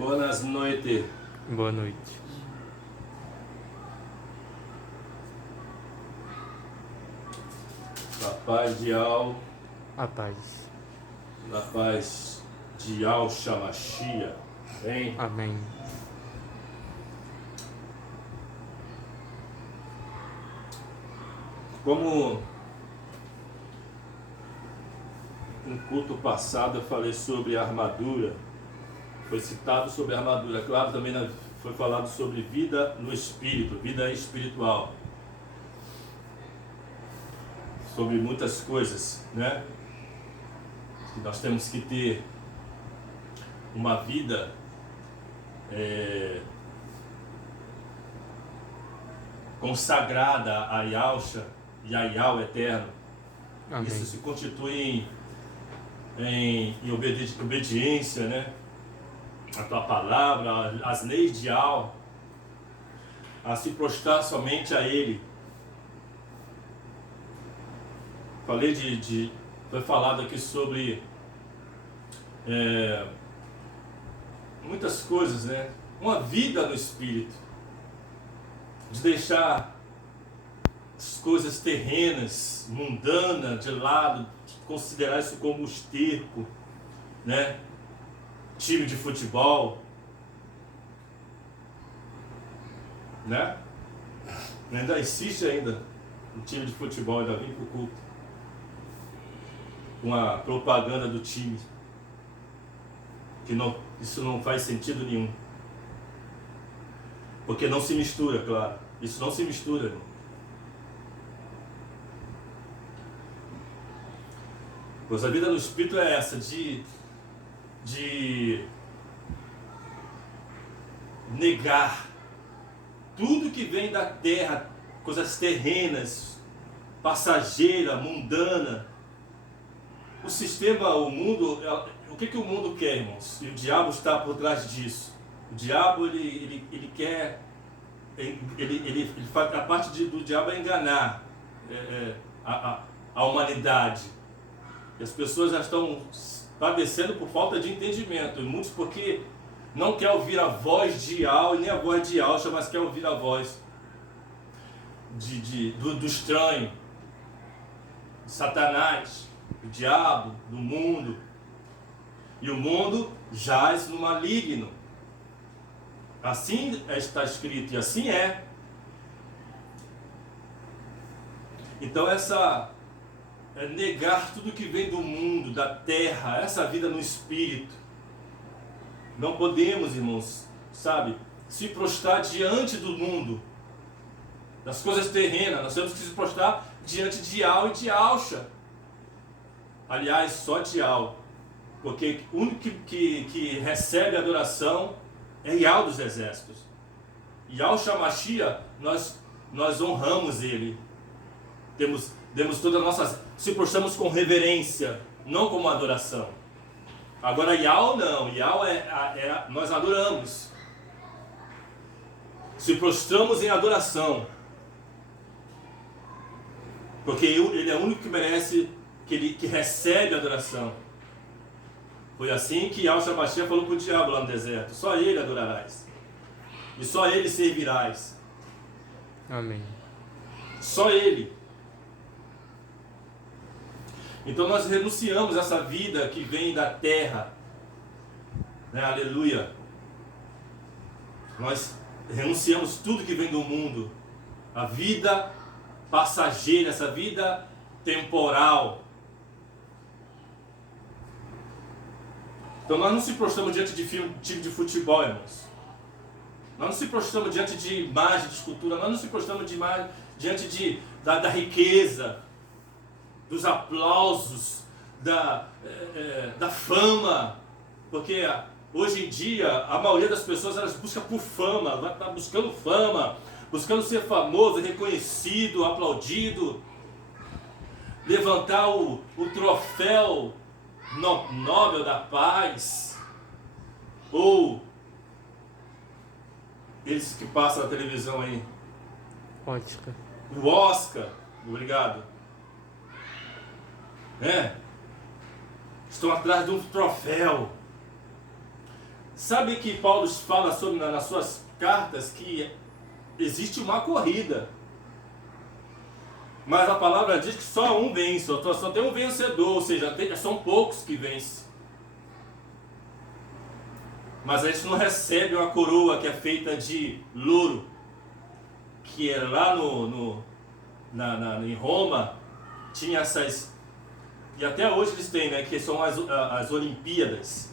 Boas noites. Boa noite. Na paz de Al, A paz. na paz de Al Shamashia. Amém? Amém. Como no culto passado eu falei sobre a armadura, foi citado sobre a armadura, claro, também foi falado sobre vida no espírito, vida espiritual, sobre muitas coisas, né? Que nós temos que ter uma vida consagrada a Yahusha e a Yahweh eterno. Amém. Isso se constitui em obediência, né? A tua palavra, as leis de Al, a se prostrar somente a Ele. Foi falado aqui sobre muitas coisas, né? Uma vida no Espírito, de deixar as coisas terrenas, mundanas de lado, de considerar isso como esterco, né? Time de futebol, né? Ainda existe ainda um time de futebol, ainda vem pro culto com a propaganda do time, que isso não faz sentido nenhum, porque não se mistura, claro, isso não se mistura, irmão. Pois a vida no Espírito é essa, de negar tudo que vem da terra, coisas terrenas, passageira, mundana. O sistema, o mundo, o que o mundo quer, irmãos? E o diabo está por trás disso. O diabo, ele quer, ele faz, a parte do diabo é enganar a humanidade. E as pessoas já estão padecendo por falta de entendimento, e muitos porque não quer ouvir a voz de Al e nem a voz de Alcha, mas quer ouvir a voz do estranho, de Satanás, do diabo, do mundo. E o mundo jaz no maligno. Assim está escrito, e assim é. Então é negar tudo que vem do mundo, da terra, essa vida no espírito. Não podemos, irmãos, sabe, se prostrar diante do mundo, das coisas terrenas. Nós temos que se prostrar diante de Al e de Alcha. Aliás, só de Al, porque o único que recebe adoração é Yahweh dos exércitos. Yahweh Shamashia, nós honramos ele. Demos todas as nossas, se prostramos com reverência, não como adoração. Agora Yahweh não, Yahweh nós adoramos. Se prostramos em adoração, porque ele é o único que merece, que recebe adoração. Foi assim que Yahweh Shamashia falou para o diabo lá no deserto: só ele adorarás, e só ele servirás. Amém. Só ele. Então nós renunciamos essa vida que vem da terra, né? Aleluia. Nós renunciamos tudo que vem do mundo, a vida passageira, essa vida temporal. Então nós não se prostramos diante de time de futebol, irmãos. Nós não se prostramos diante de imagem, de escultura. Nós não se prostramos diante da riqueza, dos aplausos, da fama. Porque hoje em dia a maioria das pessoas, elas buscam por fama, ela está buscando fama, buscando ser famoso, reconhecido, aplaudido, levantar o troféu Nobel da Paz, ou eles que passam na televisão aí, Ótica. o Oscar, obrigado, estão atrás de um troféu, Sabe que Paulo fala sobre nas suas cartas que existe uma corrida, mas a palavra diz que só um vence, só tem um vencedor, ou seja, são poucos que vencem. Mas a gente não recebe uma coroa que é feita de louro, que é lá em Roma, tinha essas, e até hoje eles têm, né, que são as Olimpíadas.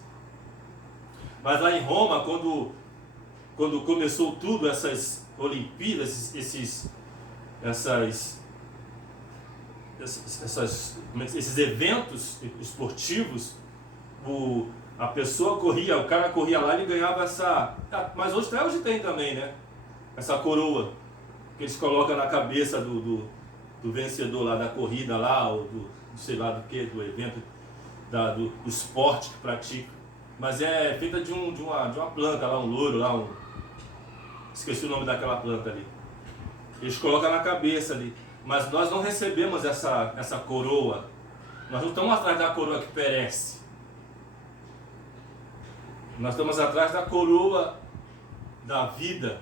Mas lá em Roma, quando começou tudo, essas Olimpíadas, esses eventos esportivos, a pessoa corria, o cara corria lá e ele ganhava essa... Mas até hoje tem também, né? Essa coroa que eles colocam na cabeça do vencedor lá da corrida lá, ou do sei lá do que, do evento, do esporte que pratica. Mas é feita de uma planta lá, um louro lá, esqueci o nome daquela planta ali. Eles colocam na cabeça ali. Mas nós não recebemos essa coroa. Nós não estamos atrás da coroa que perece. Nós estamos atrás da coroa da vida.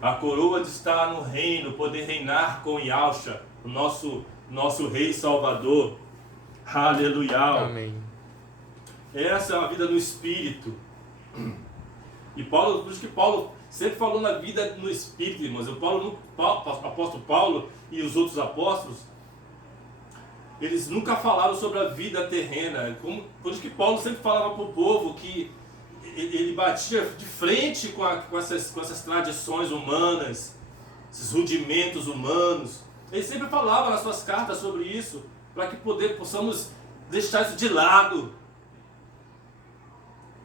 A coroa de estar no reino, poder reinar com Yahshua, o nosso Rei Salvador. Aleluia. Amém. Essa é uma vida no Espírito. E Paulo, por isso que Paulo sempre falou na vida no Espírito, irmãos. O apóstolo Paulo e os outros apóstolos, eles nunca falaram sobre a vida terrena. Por isso que Paulo sempre falava para o povo que ele batia de frente com essas tradições humanas, esses rudimentos humanos. Ele sempre falava nas suas cartas sobre isso, para que possamos deixar isso de lado,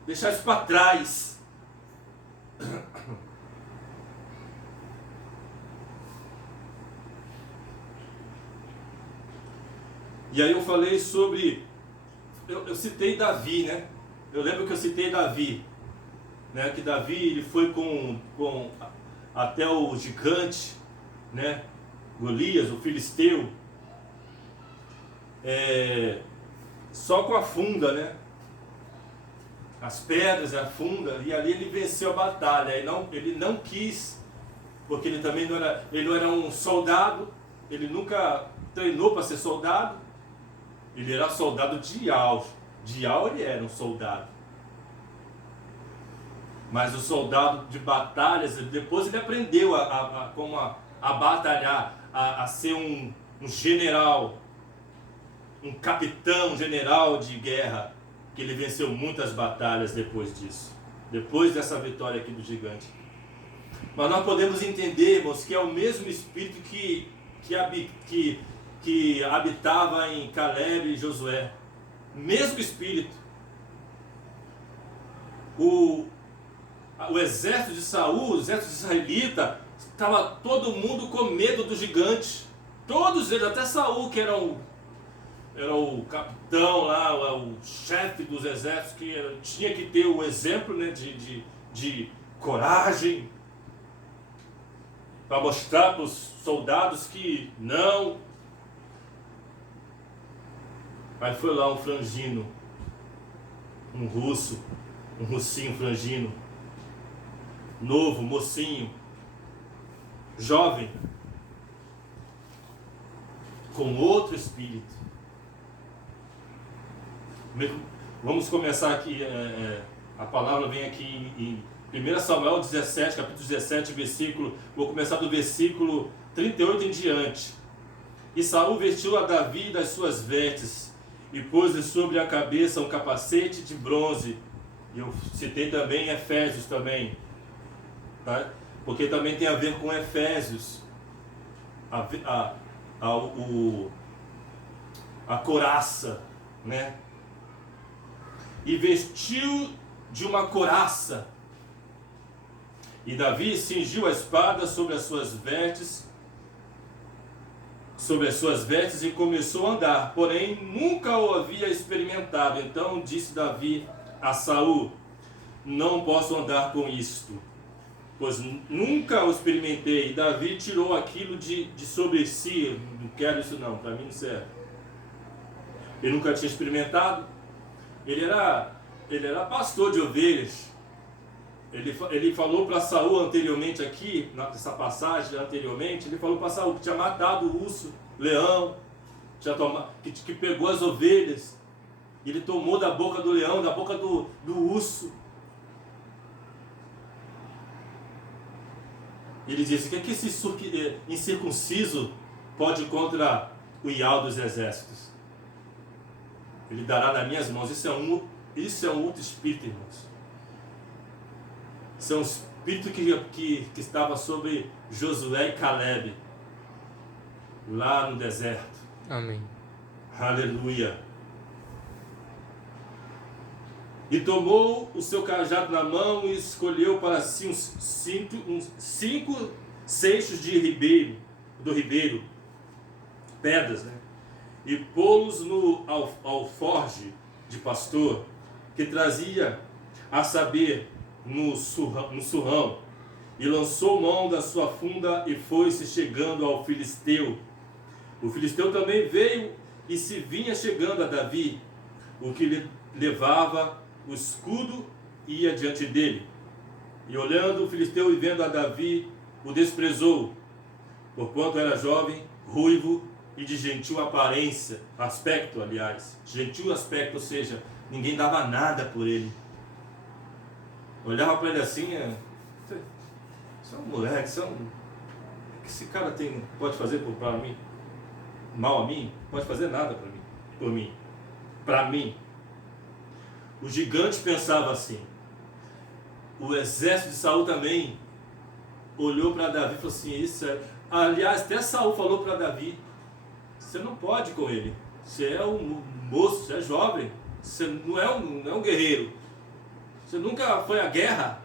deixar isso para trás. E aí eu falei sobre, eu citei Davi, né? Eu lembro que eu citei Davi, né? Que Davi ele foi até o gigante, né? Golias, o filisteu, só com a funda, né? As pedras, a funda, e ali ele venceu a batalha. Ele não quis, porque ele também não era um soldado, ele nunca treinou para ser soldado, ele era soldado de Yahweh. De Yahweh ele era um soldado. Mas o soldado de batalhas, depois ele aprendeu a batalhar, a ser um general, um capitão, um general de guerra, que ele venceu muitas batalhas depois disso, depois dessa vitória aqui do gigante. Mas nós podemos entender, irmãos, que é o mesmo Espírito que habitava em Caleb e Josué. Mesmo Espírito. O exército de Saul, o exército israelita, estava todo mundo com medo do gigante. Todos eles, até Saul, que era o capitão lá, o chefe dos exércitos, que tinha que ter o exemplo, né, de coragem, para mostrar para os soldados que não. Aí foi lá um frangino, um russinho frangino, novo, mocinho, jovem, com outro espírito. Vamos começar aqui, a palavra vem aqui em 1 Samuel 17, capítulo 17, vou começar do versículo 38 em diante. E Saul vestiu a Davi das suas vestes, e pôs-lhe sobre a cabeça um capacete de bronze. E eu citei também Efésios também, tá? Porque também tem a ver com Efésios, a couraça, né? E vestiu de uma couraça. E Davi cingiu a espada sobre as suas vestes, e começou a andar, porém nunca o havia experimentado. Então disse Davi a Saul: não posso andar com isto, pois nunca o experimentei. E Davi tirou aquilo de sobre si. Não quero isso não, para mim não serve. Ele nunca tinha experimentado. ele era pastor de ovelhas. Ele falou para Saul anteriormente aqui, nessa passagem anteriormente, ele falou para Saul que tinha matado o urso, leão, que pegou as ovelhas. Ele tomou da boca do leão, da boca do urso. Ele disse: o que esse incircunciso pode contra o Ial dos exércitos? Ele dará nas minhas mãos. Isso é um outro espírito, irmãos. Isso é um espírito que estava sobre Josué e Caleb, lá no deserto. Amém. Aleluia. E tomou o seu cajado na mão e escolheu para si uns cinco seixos do ribeiro, pedras, né? E pô-los no alforge de pastor, que trazia a saber no surrão, e lançou mão da sua funda e foi-se chegando ao filisteu. O filisteu também veio e se vinha chegando a Davi, o que lhe levava o escudo ia diante dele. E olhando o filisteu e vendo a Davi, o desprezou, porquanto era jovem, ruivo e de gentil aparência, aspecto, aliás, gentil aspecto, ou seja, ninguém dava nada por ele. Olhava para ele assim, isso é um moleque, o que esse cara pode fazer para mim? Mal a mim? Pode fazer nada por mim. Para mim. O gigante pensava assim. O exército de Saul também olhou para Davi e falou assim: isso é... Aliás, até Saul falou para Davi: você não pode com ele. Você é um moço, você é jovem. Você não é um guerreiro. Você nunca foi à guerra.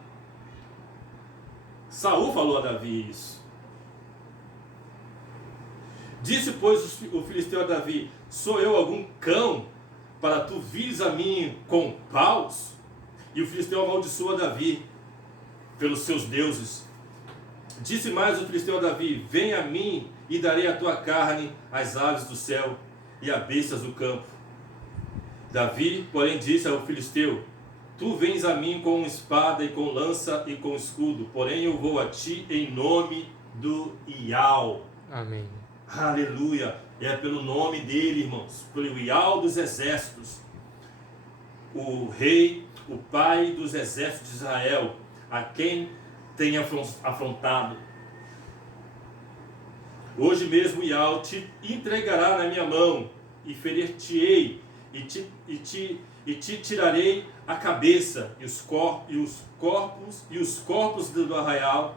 Saul falou a Davi isso. Disse, pois, o filisteu a Davi: sou eu algum cão para tu vires a mim com paus? E o filisteu amaldiçoou a Davi pelos seus deuses. Disse mais o filisteu a Davi: vem a mim e darei a tua carne às aves do céu e a bestas do campo. Davi, porém, disse ao filisteu: tu vens a mim com espada e com lança e com escudo, porém eu vou a ti em nome do Ial. Amém. Aleluia. É pelo nome dele, irmãos, pelo Ial dos exércitos, o rei, o pai dos exércitos de Israel, a quem tem afrontado. Hoje mesmo o Ial te entregará na minha mão, e ferir-te-ei, e te tirarei a cabeça, e os corpos do arraial.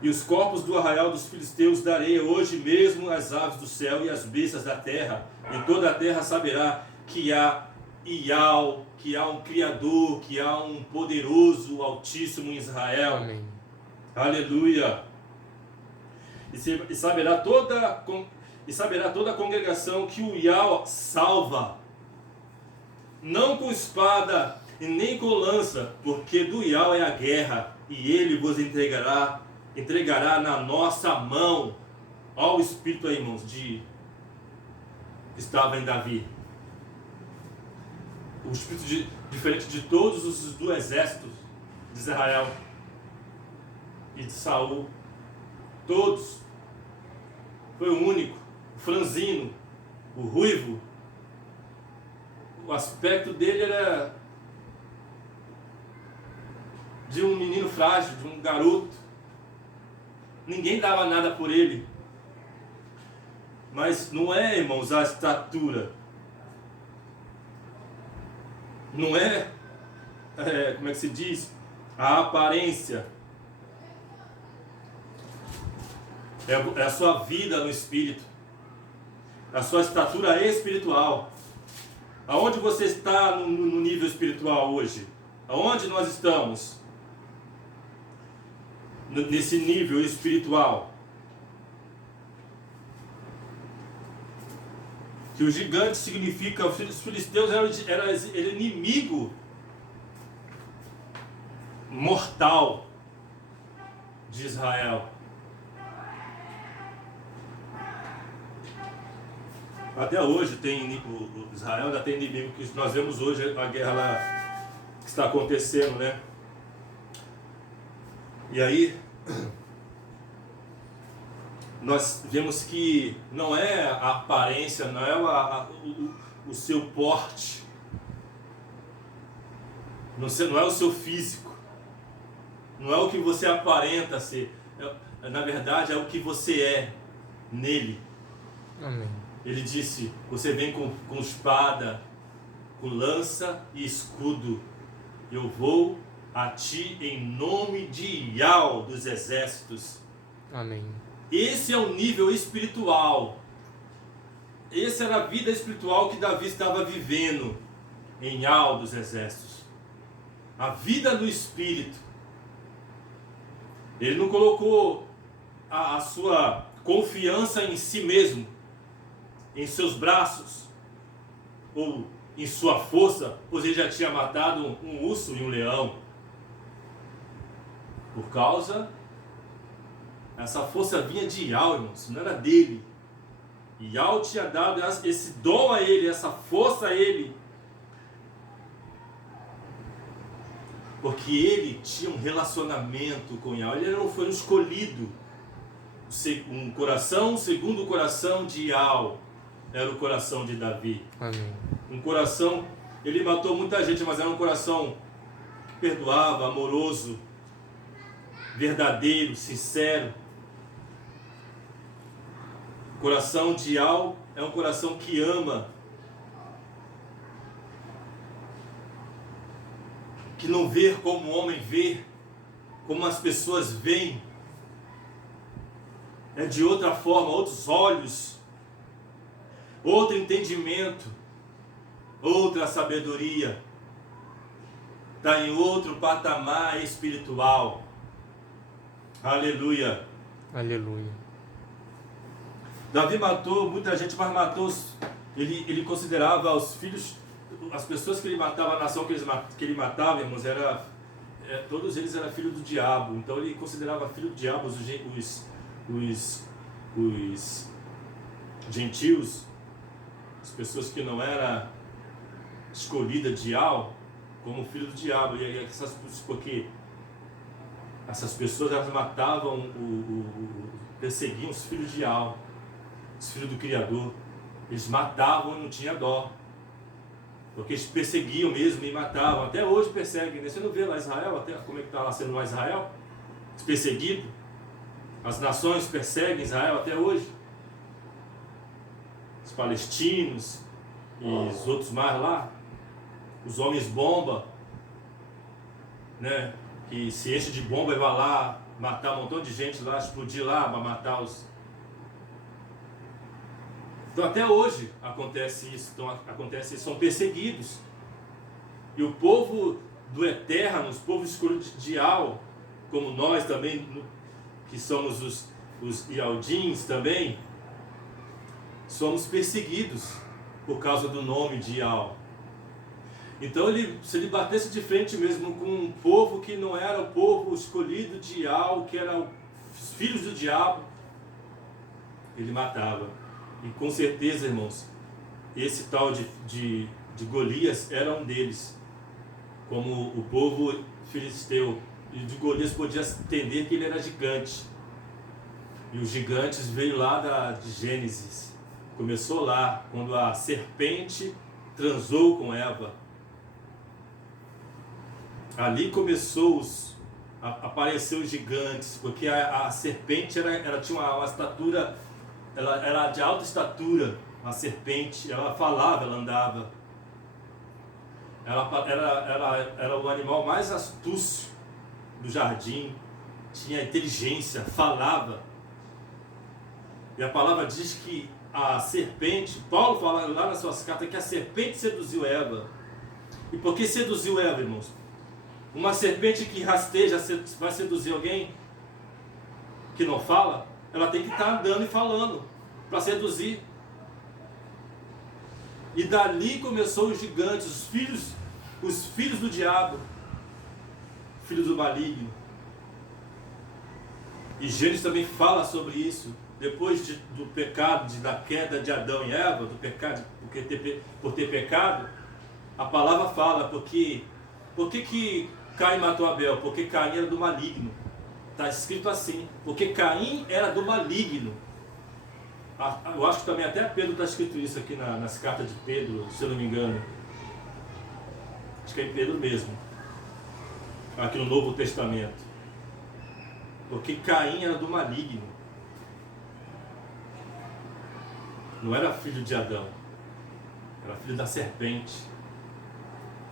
E os corpos do arraial dos filisteus darei hoje mesmo às aves do céu e às bestas da terra. E toda a terra saberá que há Ial, que há um Criador, que há um poderoso, Altíssimo em Israel. Amém. Aleluia. E saberá toda a congregação que o Ial salva, não com espada e nem com lança, porque do Ial é a guerra, e ele vos entregará na nossa mão. Olha o espírito aí, irmãos, que estava em Davi. O espírito diferente de todos os do exército de Israel e de Saul. Todos. Foi o único, o franzino, o ruivo. O aspecto dele era de um menino frágil, de um garoto. Ninguém dava nada por ele. Mas não é, irmãos, a estatura. Não é, como é que se diz? A aparência. É a sua vida no espírito. A sua estatura espiritual. Aonde você está no nível espiritual hoje? Aonde nós estamos? Nesse nível espiritual. Que o gigante significa, os filisteus eram inimigo mortal de Israel. Até hoje o Israel ainda tem inimigo, que nós vemos hoje a guerra lá que está acontecendo, né? E aí nós vemos que não é a aparência, não é o seu porte, não é o seu físico, não é o que você aparenta ser, na verdade é o que você é nele. Amém. Ele disse, você vem com espada, com lança e escudo, eu vou a ti em nome de Yahweh dos exércitos. Amém. Esse é o nível espiritual. Essa era a vida espiritual que Davi estava vivendo em Yahweh dos exércitos. A vida do espírito. Ele não colocou a sua confiança em si mesmo, em seus braços, ou em sua força, pois ele já tinha matado um urso e um leão. Por causa, essa força vinha de Yahweh, irmãos, não era dele. E Yahweh tinha dado esse dom a ele, essa força a ele, porque ele tinha um relacionamento com Yahweh. Ele não foi um escolhido. Um coração segundo o coração de Yahweh era o coração de Davi. Amém. Um coração, ele matou muita gente, mas era um coração que perdoava, amoroso, verdadeiro, sincero. O coração de Yahweh é um coração que ama, que não vê como o homem vê, como as pessoas veem. É de outra forma, outros olhos, outro entendimento, outra sabedoria. Está em outro patamar espiritual. Aleluia. Aleluia. Davi matou muita gente, mas matou ele considerava os filhos, as pessoas que ele matava, a nação que ele matava, irmãos, todos eles eram filhos do diabo. Então ele considerava filho do diabo os gentios, as pessoas que não eram escolhidas de Yahweh, como filho do diabo. E porque essas pessoas, elas matavam, perseguiam os filhos de Yahweh, os filhos do Criador. Eles matavam e não tinha dó, porque eles perseguiam mesmo e matavam. Até hoje perseguem, né? Você não vê lá Israel, até como é que está lá sendo lá Israel? Perseguido. As nações perseguem Israel até hoje. Os palestinos e os outros mais lá. Os homens bomba, né? Que se enche de bomba e vai lá matar um montão de gente lá, explodir lá, para matar os... Então até hoje acontece isso, são perseguidos. E o povo do Eterno, os povos escolhidos de Yahweh, como nós também, que somos os Yaldins também, somos perseguidos por causa do nome de Yahweh. Então se ele batesse de frente mesmo com um povo que não era o povo escolhido de Yahweh, que eram os filhos do diabo, ele matava. E com certeza, irmãos, esse tal de Golias era um deles. Como o povo filisteu. E de Golias podia entender que ele era gigante. E os gigantes veio lá de Gênesis. Começou lá, quando a serpente transou com Eva. Ali começou apareceu os gigantes, porque a serpente tinha uma estatura... Ela era de alta estatura, a serpente, ela falava, ela andava. Ela era o animal mais astúcio do jardim, tinha inteligência, falava. E a palavra diz que a serpente, Paulo fala lá nas suas cartas que a serpente seduziu Eva. E por que seduziu Eva, irmãos? Uma serpente que rasteja vai seduzir alguém que não fala? Ela tem que estar andando e falando para seduzir. E dali começou os gigantes, os filhos do diabo, filhos do maligno. E Gênesis também fala sobre isso, do pecado, da queda de Adão e Eva, do pecado, por ter pecado, a palavra fala, por que Caim matou Abel? Porque Caim era do maligno. Está escrito assim, porque Caim era do maligno. Eu acho que também até Pedro está escrito isso aqui nas cartas de Pedro, se eu não me engano. Acho que é em Pedro mesmo, aqui no Novo Testamento. Porque Caim era do maligno. Não era filho de Adão, era filho da serpente.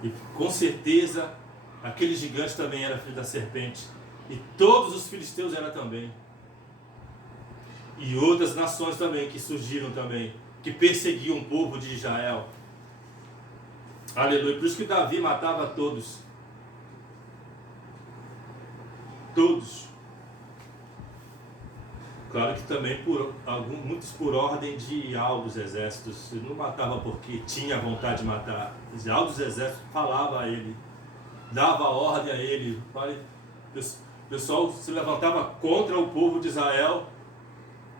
E com certeza aquele gigante também era filho da serpente. E todos os filisteus eram também. E outras nações também que surgiram também, que perseguiam o povo de Israel. Aleluia. Por isso que Davi matava todos. Todos. Claro que também muitos por ordem de Al dos exércitos. Ele não matava porque tinha vontade de matar. Al dos exércitos falava a ele, dava ordem a ele. O pessoal se levantava contra o povo de Israel.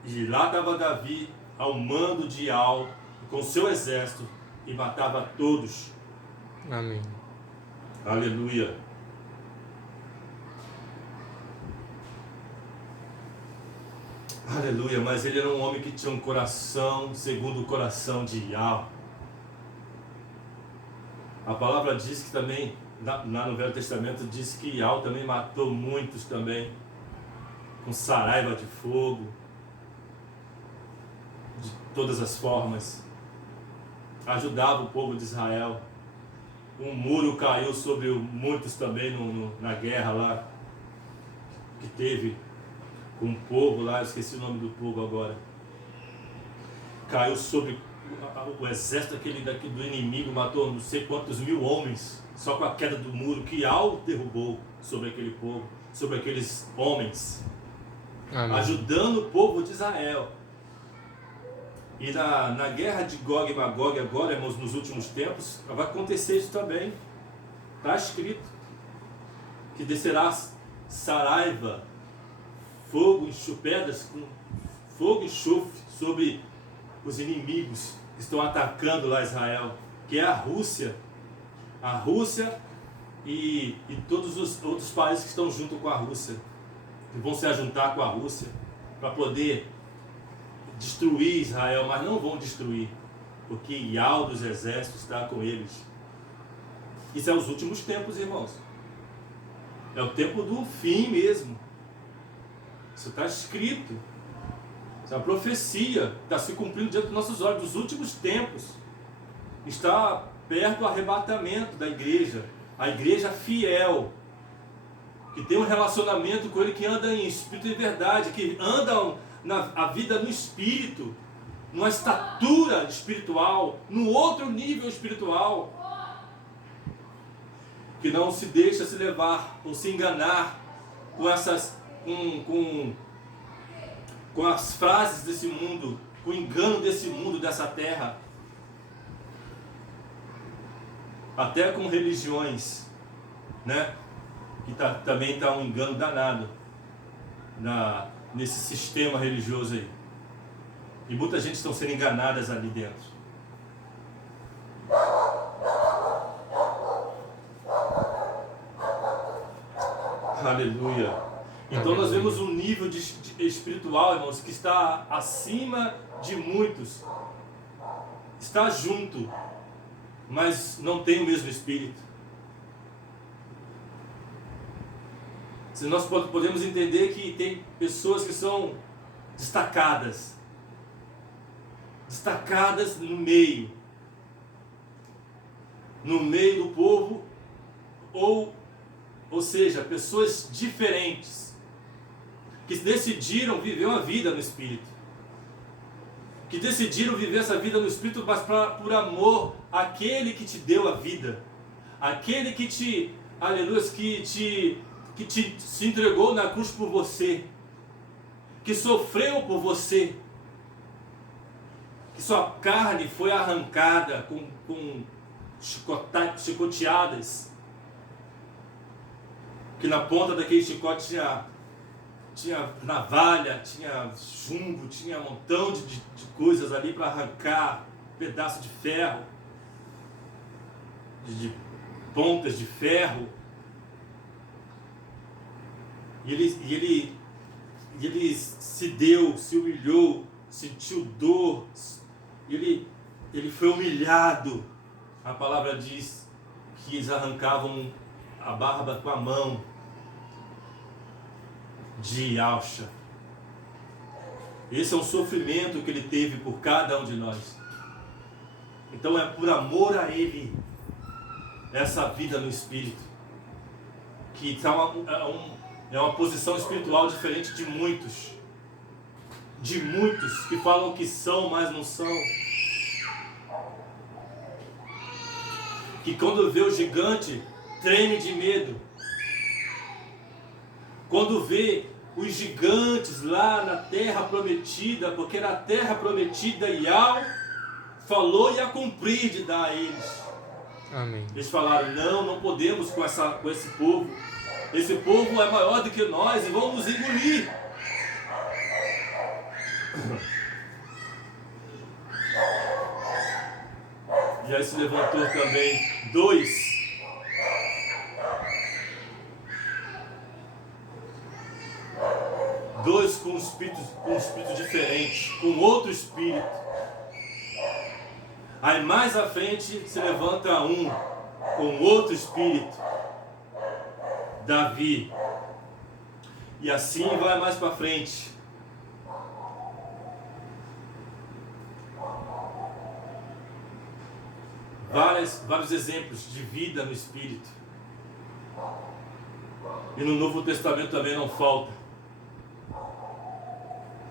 E lá estava Davi ao mando de Al, com seu exército, e matava todos. Amém. Aleluia. Aleluia, mas ele era um homem que tinha um coração segundo o coração de Al. A palavra diz que também, lá no Velho Testamento, diz que Al também matou muitos também, com saraiva de fogo, de todas as formas. Ajudava o povo de Israel. Um muro caiu sobre muitos também na guerra lá, que teve com o povo lá, eu esqueci o nome do povo agora. Caiu sobre o exército do inimigo, matou não sei quantos mil homens, só com a queda do muro que Al derrubou sobre aquele povo, sobre aqueles homens. Amém. Ajudando o povo de Israel. E na guerra de Gog e Magog agora, irmãos, nos últimos tempos, vai acontecer isso também. Está escrito que descerá saraiva, fogo, pedras com fogo e enxofre sobre os inimigos que estão atacando lá Israel, que é a Rússia e todos os outros países que estão junto com a Rússia, que vão se ajuntar com a Rússia para poder destruir Israel, mas não vão destruir, porque Yahvé dos exércitos está com eles. Isso é os últimos tempos, irmãos. É o tempo do fim mesmo. Isso está escrito. Isso é uma profecia. Está se cumprindo diante dos nossos olhos. Dos últimos tempos. Está perto do arrebatamento da igreja. A igreja fiel. Que tem um relacionamento com Ele, que anda em espírito e verdade. Que anda a vida no espírito. Numa estatura espiritual. No outro nível espiritual. Que não se deixa se levar ou se enganar com essas... com as frases desse mundo, com o engano desse mundo, dessa terra, até com religiões, né? Que também está um engano danado nesse sistema religioso aí, e muita gente estão sendo enganadas ali dentro. Aleluia. Então nós vemos um nível de espiritual, irmãos, que está acima de muitos. Está junto, mas não tem o mesmo espírito. Se nós podemos entender que tem pessoas que são destacadas no meio do povo, ou seja, pessoas diferentes, que decidiram viver uma vida no Espírito, que decidiram viver essa vida no Espírito, mas por amor àquele que te deu a vida, aquele que te, aleluia, que se entregou na cruz por você, que sofreu por você, que sua carne foi arrancada com chicoteadas, que na ponta daquele chicote tinha tinha navalha, tinha chumbo, tinha um montão de coisas ali para arrancar pedaço de ferro, de pontas de ferro. E ele se deu, se humilhou, sentiu dor, ele foi humilhado. A palavra diz que eles arrancavam a barba com a mão de Yahshua. Esse é um sofrimento que ele teve por cada um de nós. Então é por amor a ele, essa vida no Espírito, que é uma posição espiritual diferente de muitos que falam que são, mas não são. Que quando vê o gigante, treme de medo. Quando vê os gigantes lá na terra prometida, porque na terra prometida Yahweh falou e ia cumprir de dar a eles. Amém. Eles falaram, não podemos com esse povo. Esse povo é maior do que nós e vão nos engolir. E aí se levantou também dois com um espírito diferente, com outro espírito. Aí mais à frente se levanta um com outro espírito, Davi. E assim vai mais para frente. Vários exemplos de vida no Espírito. E no Novo Testamento também não falta.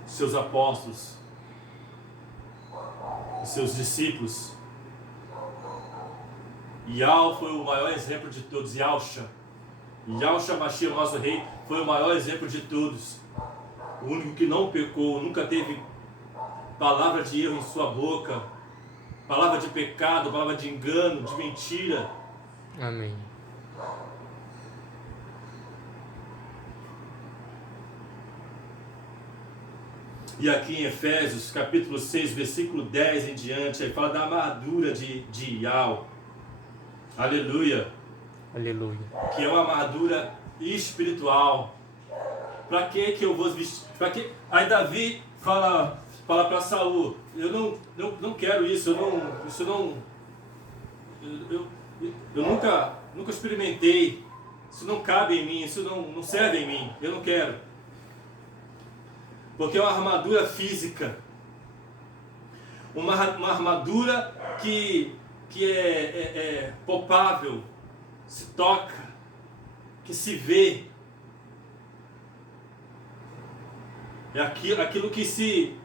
Seus apóstolos, os seus discípulos. Yahweh foi o maior exemplo de todos. Yahshua Mashiach, nosso rei, foi o maior exemplo de todos. O único que não pecou, nunca teve palavra de erro em sua boca, palavra de pecado, palavra de engano, de mentira. Amém. E aqui em Efésios, capítulo 6, versículo 10 em diante, aí fala da armadura de Yahweh. Aleluia. Aleluia. Que é uma armadura espiritual. Para que eu vou vestir? Para que? Aí Davi fala para Saul, eu não quero isso, eu nunca experimentei, isso não cabe em mim, isso não serve em mim, eu não quero. Porque é uma armadura física, uma armadura que é palpável, se toca, que se vê. É aquilo que se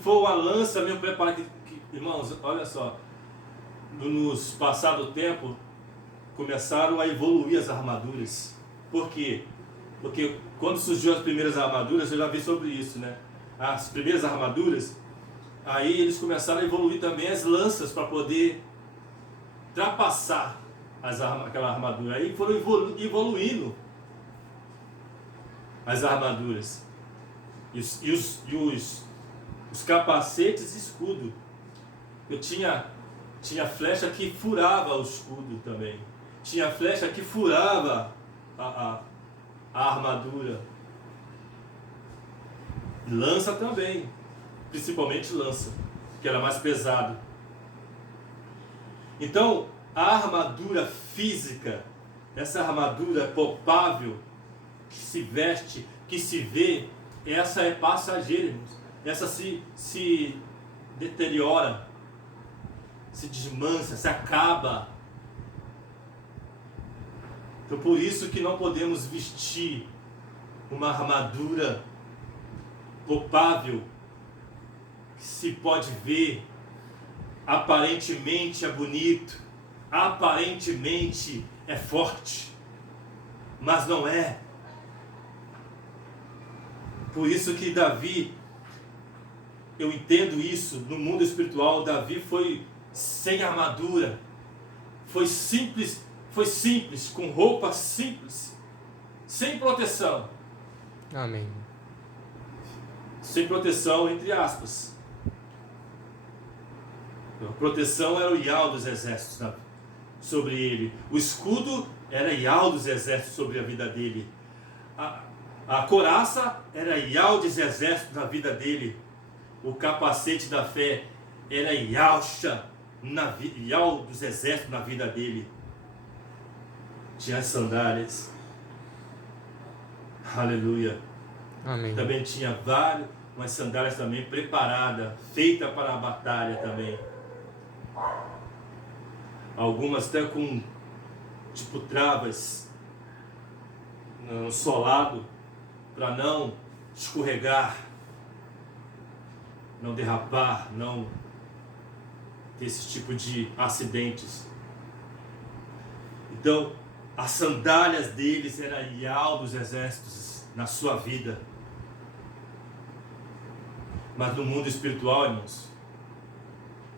for uma lança mesmo preparada, irmãos, olha só, nos passado tempo começaram a evoluir as armaduras. Por quê? Porque quando surgiu as primeiras armaduras, eu já vi sobre isso, né? As primeiras armaduras, aí eles começaram a evoluir também as lanças para poder ultrapassar aquela armadura. Aí foram evoluindo as armaduras. E os capacetes e escudo. Eu tinha flecha que furava o escudo também. Tinha flecha que furava a armadura. Lança também. Principalmente lança, que era mais pesado. Então, a armadura física, essa armadura palpável, que se veste, que se vê, essa é passageira, irmãos. Essa se deteriora, se desmancha, se acaba. Então por isso que não podemos vestir uma armadura palpável, que se pode ver, aparentemente é bonito, aparentemente é forte, mas não é. Por isso que Davi, eu entendo isso, no mundo espiritual, Davi foi sem armadura, foi simples, com roupa simples, sem proteção, Amém. Sem proteção, entre aspas. A proteção era o Ial dos exércitos sobre ele. O escudo era Ial dos exércitos sobre a vida dele. A couraça era Ial dos exércitos na vida dele. O capacete da fé era Ial dos exércitos na vida dele. Tinha as sandálias. Aleluia. Amém. Também tinha umas sandálias também preparadas, feitas para a batalha também. Algumas até com tipo travas no solado, para não escorregar, não derrapar, não ter esse tipo de acidentes. Então, as sandálias deles era Ial dos exércitos na sua vida. Mas no mundo espiritual, irmãos,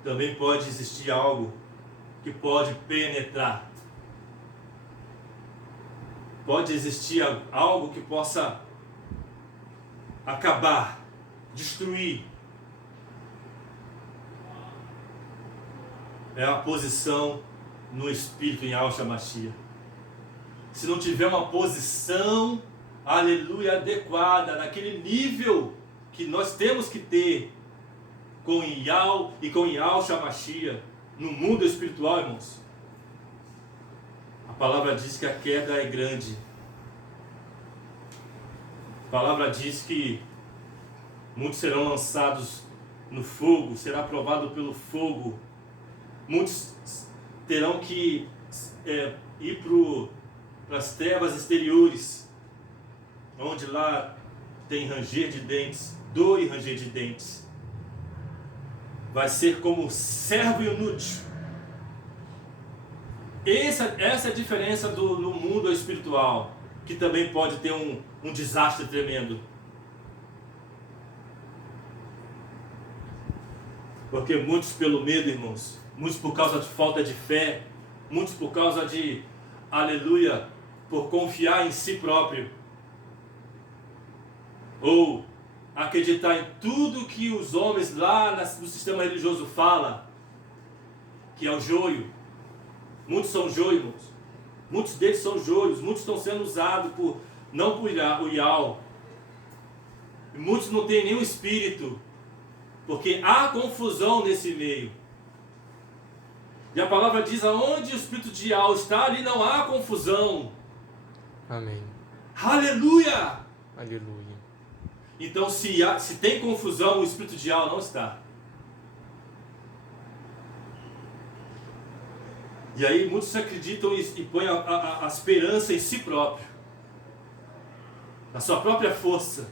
também pode existir algo que pode penetrar. Pode existir algo que possa acabar, destruir. É a posição no Espírito em Yahshua Mashiach. Se não tiver uma posição, aleluia, adequada, naquele nível que nós temos que ter com Yahweh e com Yahshua Mashiach no mundo espiritual, irmãos, a palavra diz que a queda é grande. A palavra diz que muitos serão lançados no fogo, será provado pelo fogo. Muitos terão que ir para as trevas exteriores, onde lá tem ranger de dentes, dor e ranger de dentes. Vai ser como servo inútil. Essa é a diferença no mundo espiritual, que também pode ter um desastre tremendo. Porque muitos pelo medo, irmãos, muitos por causa de falta de fé, muitos por causa de, aleluia, por confiar em si próprio, ou acreditar em tudo que os homens lá no sistema religioso falam, que é o joio. Muitos são joio, irmãos. Muitos deles são joios, muitos estão sendo usados não por o Ial. Muitos não têm nenhum espírito, porque há confusão nesse meio. E a palavra diz: aonde o espírito de Ial está, ali não há confusão. Amém. Aleluia! Aleluia. Então, se tem confusão, o espírito de Ial não está. E aí muitos acreditam e põem a esperança em si próprio, na sua própria força.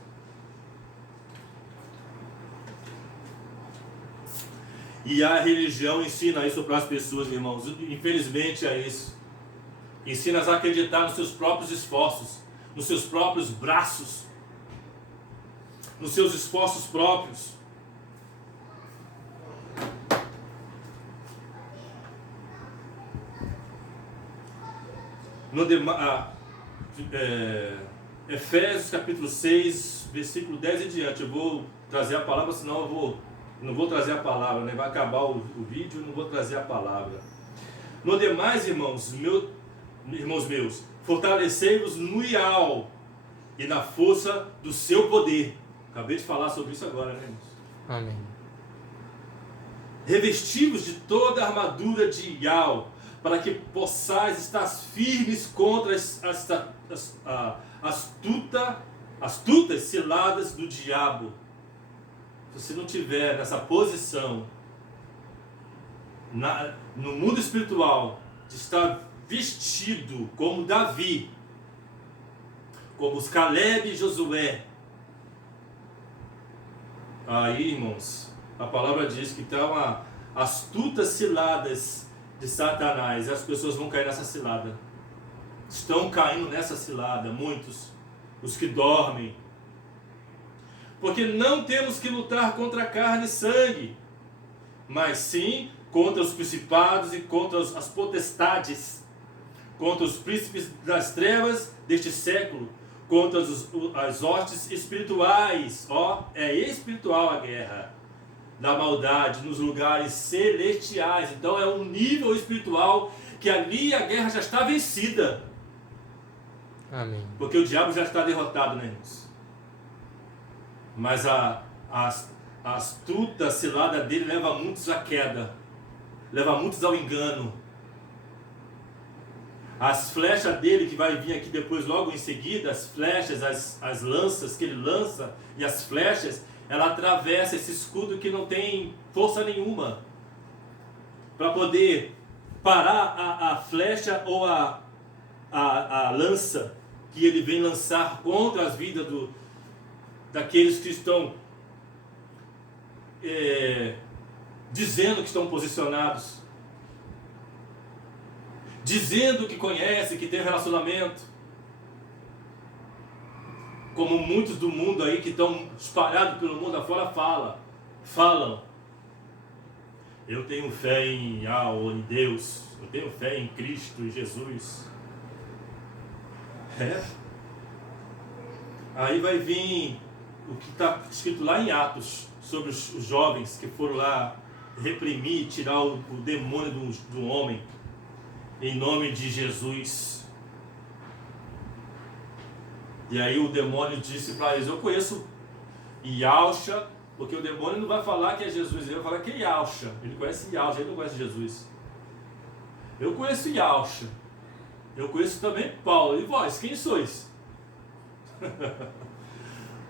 E a religião ensina isso para as pessoas, irmãos. Infelizmente é isso. Ensina a acreditar nos seus próprios esforços, nos seus próprios braços, nos seus esforços próprios. Efésios capítulo 6, versículo 10 e diante. Eu vou trazer a palavra, senão eu não vou trazer a palavra, né? Vai acabar o vídeo, não vou trazer a palavra. No demais, irmãos meus, fortalecei-vos no Ial e na força do seu poder. Acabei de falar sobre isso agora, né, irmãos? Amém. Revesti-vos de toda a armadura de Ial, para que possais estar firmes contra as astutas ciladas do diabo. Se você não tiver nessa posição no mundo espiritual, de estar vestido como Davi, como os Caleb e Josué, aí, irmãos, a palavra diz que estão astutas ciladas de Satanás, e as pessoas vão cair nessa cilada. Estão caindo nessa cilada, muitos, os que dormem. Porque não temos que lutar contra carne e sangue, mas sim contra os principados e contra as potestades, contra os príncipes das trevas deste século, contra as hostes espirituais. É espiritual a guerra da maldade nos lugares celestiais. Então é um nível espiritual que ali a guerra já está vencida. Amém. Porque o diabo já está derrotado, né, irmãos? Mas a astuta cilada dele leva muitos à queda, leva muitos ao engano. As flechas dele, que vai vir aqui depois, logo em seguida, as flechas, as lanças que ele lança, e as flechas, ela atravessa esse escudo que não tem força nenhuma, para poder parar a flecha ou a lança que ele vem lançar contra as vidas daqueles que estão dizendo que estão posicionados, dizendo que conhece, que tem relacionamento, como muitos do mundo aí que estão espalhados pelo mundo afora falam. Eu tenho fé em Deus, eu tenho fé em Cristo e Jesus. Aí vai vir o que está escrito lá em Atos, sobre os jovens que foram lá reprimir, tirar o demônio do homem, em nome de Jesus. E aí o demônio disse para eles: eu conheço Yahshua, porque o demônio não vai falar que é Jesus, ele vai falar que é Yahshua. Ele conhece Yahshua, ele não conhece Jesus. Eu conheço Yahshua, eu conheço também Paulo. E vós, quem sois?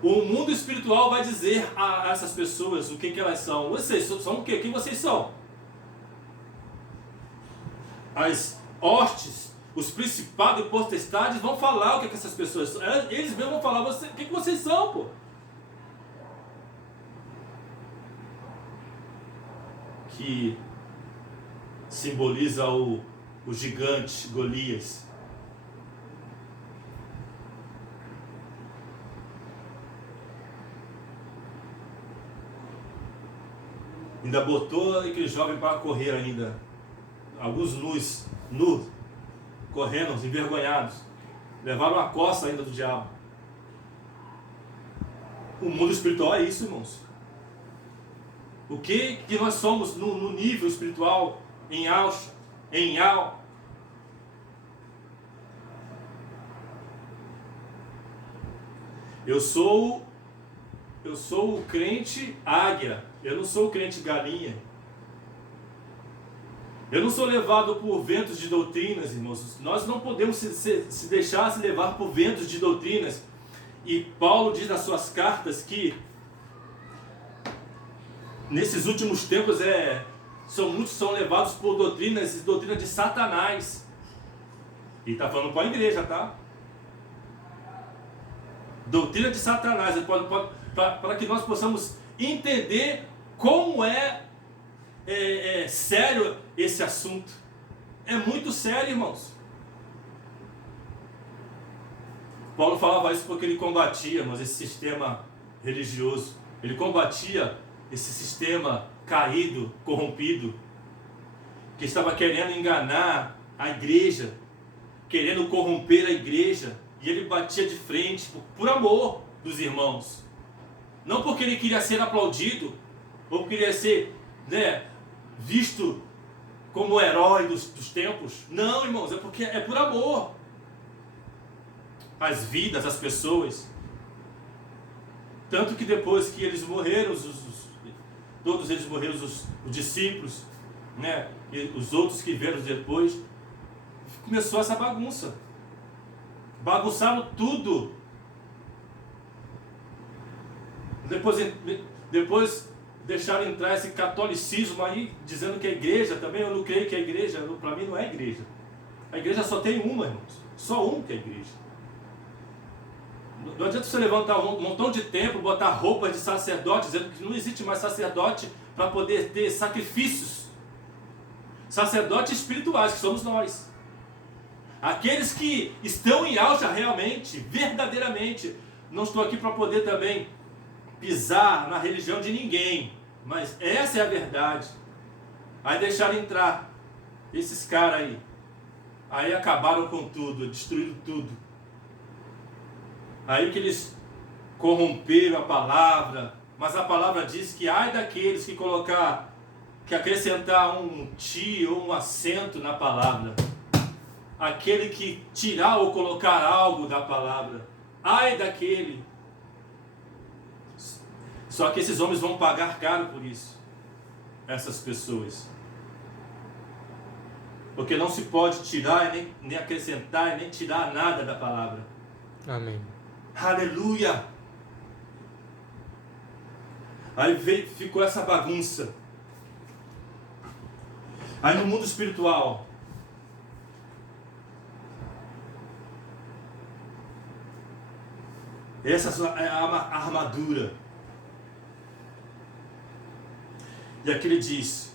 O mundo espiritual vai dizer a essas pessoas o que elas são. Vocês são o quê? Quem vocês são? As hostes, os principados e potestades vão falar o que essas pessoas são. Eles mesmos vão falar: o que vocês são, pô? Que simboliza o gigante Golias. Ainda botou aquele jovem para correr ainda. Alguns nus, correndo, envergonhados. Levaram a costa ainda do diabo. O mundo espiritual é isso, irmãos. O que nós somos no nível espiritual, em Yahshua, em Yah. Eu sou o crente águia. Eu não sou o crente galinha. Eu não sou levado por ventos de doutrinas, irmãos. Nós não podemos se deixar se levar por ventos de doutrinas. E Paulo diz nas suas cartas que nesses últimos tempos muitos são levados por doutrinas de Satanás. E está falando para a igreja, tá? Doutrina de Satanás. Para que nós possamos entender como é sério esse assunto. É muito sério, irmãos. Paulo falava isso porque ele combatia, irmãos, esse sistema religioso. Ele combatia esse sistema caído, corrompido, que estava querendo enganar a igreja, querendo corromper a igreja. E ele batia de frente por amor dos irmãos. Não porque ele queria ser aplaudido, ou queria ser, visto como o herói dos tempos. Não, irmãos, é porque é por amor. As vidas, as pessoas. Tanto que depois que eles morreram, todos eles morreram, os discípulos, e os outros que vieram depois, começou essa bagunça. Bagunçaram tudo. Depois deixaram entrar esse catolicismo aí, dizendo que é igreja também. Eu não creio que é igreja. Para mim não é igreja. A igreja só tem uma, irmãos. Só um que é igreja. Não adianta você levantar um montão de templo, botar roupas de sacerdote, dizendo que não existe mais sacerdote para poder ter sacrifícios. Sacerdotes espirituais, que somos nós. Aqueles que estão em Yahshua realmente, verdadeiramente. Não estou aqui para poder também pisar na religião de ninguém, mas essa é a verdade. Aí deixaram entrar esses caras aí acabaram com tudo, destruíram tudo. Aí que eles corromperam a palavra, mas a palavra diz que ai daqueles que acrescentar um ti ou um acento na palavra, aquele que tirar ou colocar algo da palavra, ai daquele. Só que esses homens vão pagar caro por isso, essas pessoas, porque não se pode tirar, nem acrescentar, nem tirar nada da palavra. Amém. Aleluia! Aí ficou essa bagunça. Aí no mundo espiritual, essa é a armadura. E aqui ele diz,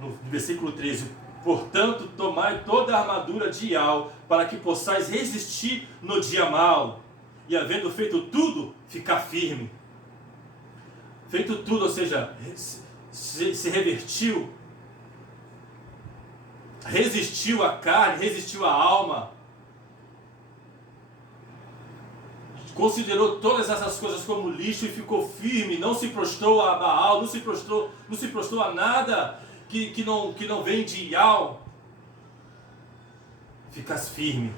no versículo 13: portanto, tomai toda a armadura de Yahweh, para que possais resistir no dia mau, e havendo feito tudo, ficar firme. Feito tudo, ou seja, se revertiu, resistiu à carne, resistiu à alma, considerou todas essas coisas como lixo e ficou firme, não se prostrou a Baal, não se prostrou a nada que não vem de Yahweh. Ficas firme.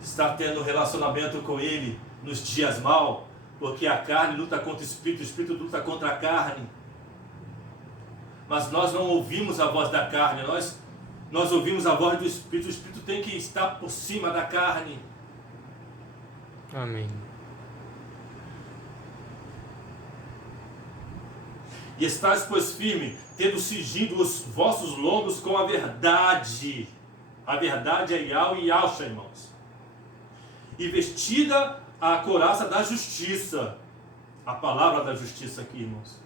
Está tendo relacionamento com Ele nos dias maus, porque a carne luta contra o espírito luta contra a carne. Mas nós não ouvimos a voz da carne, nós ouvimos a voz do Espírito. O Espírito tem que estar por cima da carne. Amém. E estáis, pois, firme, tendo cingido os vossos lombos com a verdade. A verdade é Yahweh e Yahshua, irmãos. E vestida a couraça da justiça. A palavra da justiça aqui, irmãos.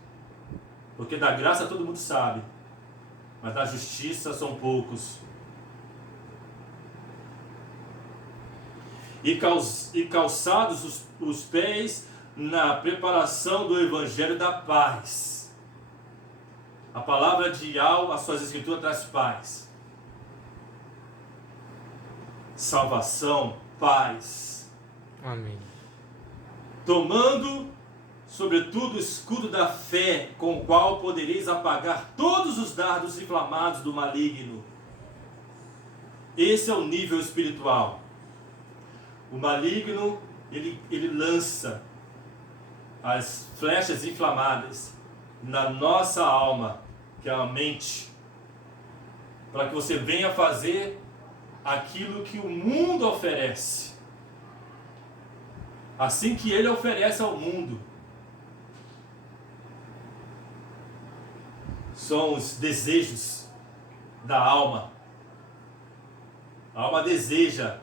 Porque da graça todo mundo sabe, mas da justiça são poucos. E calçados os pés na preparação do Evangelho da paz. A palavra de Yahweh, as suas escrituras traz paz, salvação, paz. Amém. Tomando sobretudo o escudo da fé, com o qual podereis apagar todos os dardos inflamados do maligno. Esse é o nível espiritual. O maligno, ele lança as flechas inflamadas na nossa alma, que é a mente, para que você venha fazer aquilo que o mundo oferece, assim que ele oferece ao mundo. São os desejos da alma. A alma deseja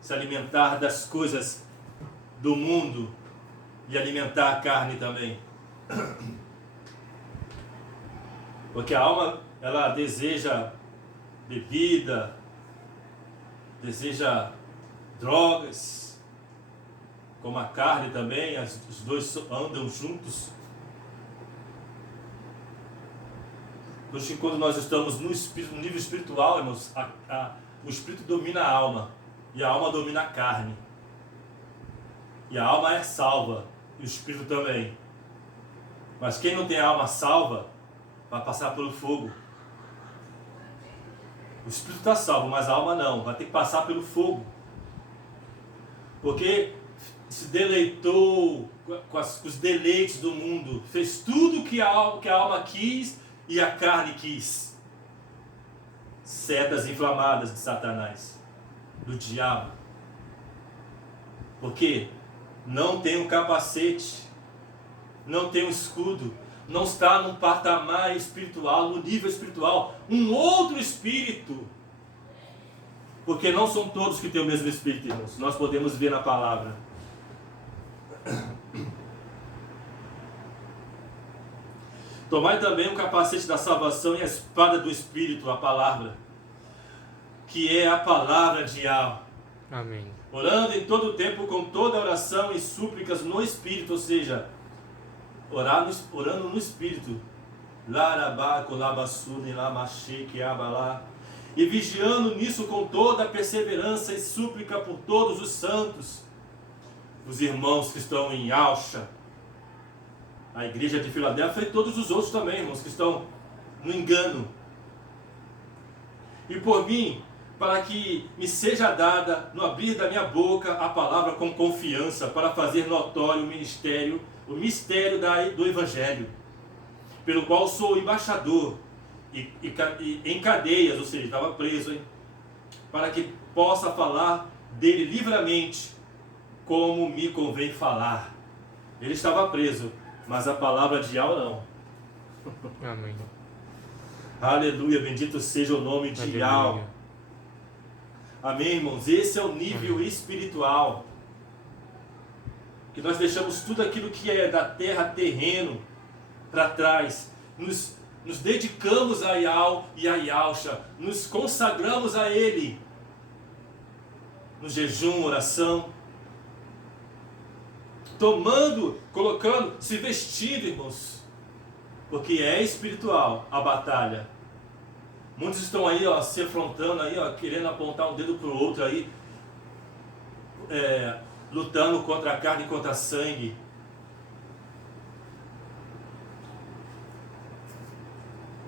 se alimentar das coisas do mundo e alimentar a carne também. Porque a alma, ela deseja bebida, deseja drogas, como a carne também, os dois andam juntos. Quando nós estamos no espírito, no nível espiritual, irmãos, o espírito domina a alma e a alma domina a carne. E a alma é salva e o espírito também. Mas quem não tem a alma salva vai passar pelo fogo. O espírito está salvo, mas a alma não, vai ter que passar pelo fogo. Porque se deleitou com os deleites do mundo, fez tudo que a alma quis e a carne quis. Setas inflamadas de Satanás, do diabo. Porque não tem um capacete, não tem um escudo, não está num patamar espiritual, no nível espiritual, um outro espírito. Porque não são todos que têm o mesmo espírito, irmãos. Nós podemos ver na palavra. Tomai também o capacete da salvação e a espada do Espírito, a palavra, que é a palavra de Yahweh. Amém. Orando em todo o tempo com toda oração e súplicas no Espírito, ou seja, orando no Espírito. e vigiando nisso com toda a perseverança e súplica por todos os santos, os irmãos que estão em Alcha, a igreja de Filadélfia e todos os outros também, irmãos, que estão no engano. E por mim, para que me seja dada, no abrir da minha boca, a palavra com confiança, para fazer notório o mistério do Evangelho, pelo qual sou embaixador, e em cadeias, ou seja, estava preso, hein? Para que possa falar dele livremente, como me convém falar. Ele estava preso, mas a palavra de Yahweh não. Amém. Aleluia, bendito seja o nome de Yahweh. Amém, irmãos? Esse é o nível espiritual. Que nós deixamos tudo aquilo que é da terra, terreno, para trás. Nos dedicamos a Yahweh e a Yahusha. Nos consagramos a Ele. No jejum, oração. Tomando, colocando, se vestindo, irmãos. Porque é espiritual a batalha. Muitos estão aí, ó, se afrontando aí, ó, querendo apontar um dedo para o outro aí, lutando contra a carne e contra a sangue.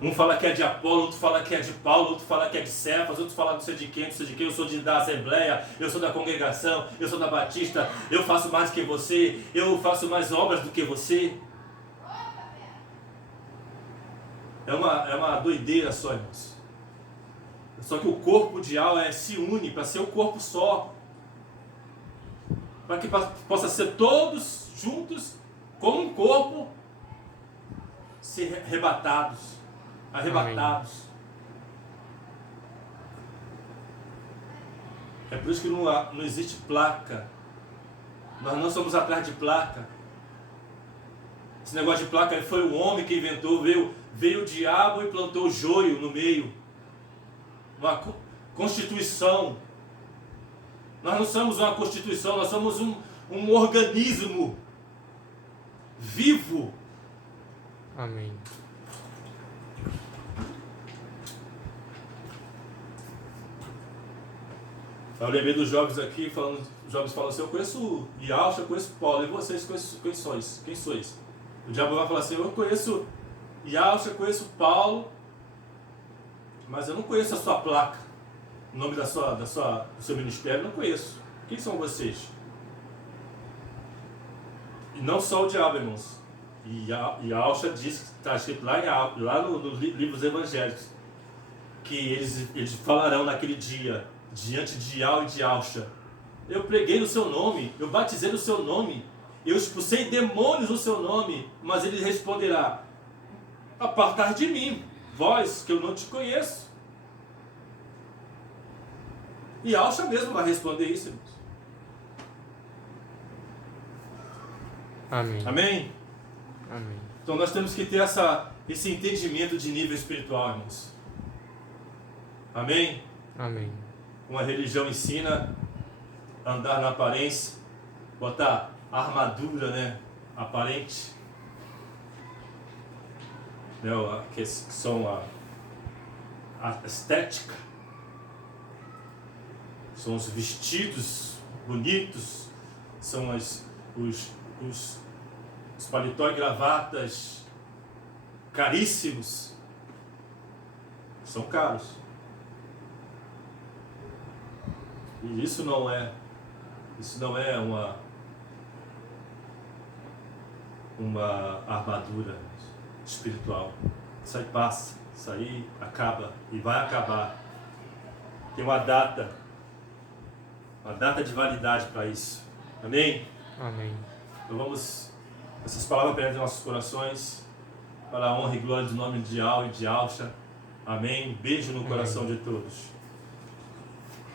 Um fala que é de Apolo, outro fala que é de Paulo, outro fala que é de Cefas, outro fala não sei de quem, não sei de quem. Eu sou da Assembleia, eu sou da congregação, eu sou da Batista, eu faço mais que você, eu faço mais obras do que você. É uma doideira só, irmãos. Só que o corpo de Yahweh se une para ser o corpo só. Para que possa ser todos juntos, como um corpo, ser arrebatados. Amém. É por isso que não existe placa. Nós não somos atrás de placa. Esse negócio de placa foi o homem que inventou, veio o diabo e plantou o joio no meio. Uma constituição. Nós não somos uma constituição, nós somos um organismo vivo. Amém. Eu lembrei dos jovens aqui, os jovens falam assim: eu conheço Yahusha, eu conheço Paulo, e vocês quem sois? Quem sois? O diabo vai falar assim: eu conheço Yahusha, eu conheço Paulo, mas eu não conheço a sua placa, o nome do seu ministério, não conheço. Quem são vocês? E não só o diabo, irmãos. E Yahusha diz, que está escrito lá nos livros evangélicos, que eles falarão naquele dia, diante de Yahweh e de Yahusha: eu preguei no seu nome, eu batizei no seu nome, eu expulsei demônios no seu nome. Mas ele responderá: apartai de mim, vós, que eu não te conheço. E Yahusha mesmo vai responder isso, irmãos. Amém. Amém? Amém. Então nós temos que ter esse entendimento de nível espiritual, irmãos. Amém? Amém. Uma religião ensina a andar na aparência, botar armadura, né, aparente, né, que são a estética, são os vestidos bonitos, são os paletó e gravatas caríssimos, são caros. E isso não é uma armadura espiritual. Isso aí passa, isso aí acaba e vai acabar. Tem uma data de validade para isso. Amém? Amém. Então vamos, essas palavras perante nossos corações, para a honra e glória do nome de Yahweh e de Yahusha. Amém? Beijo no coração de todos.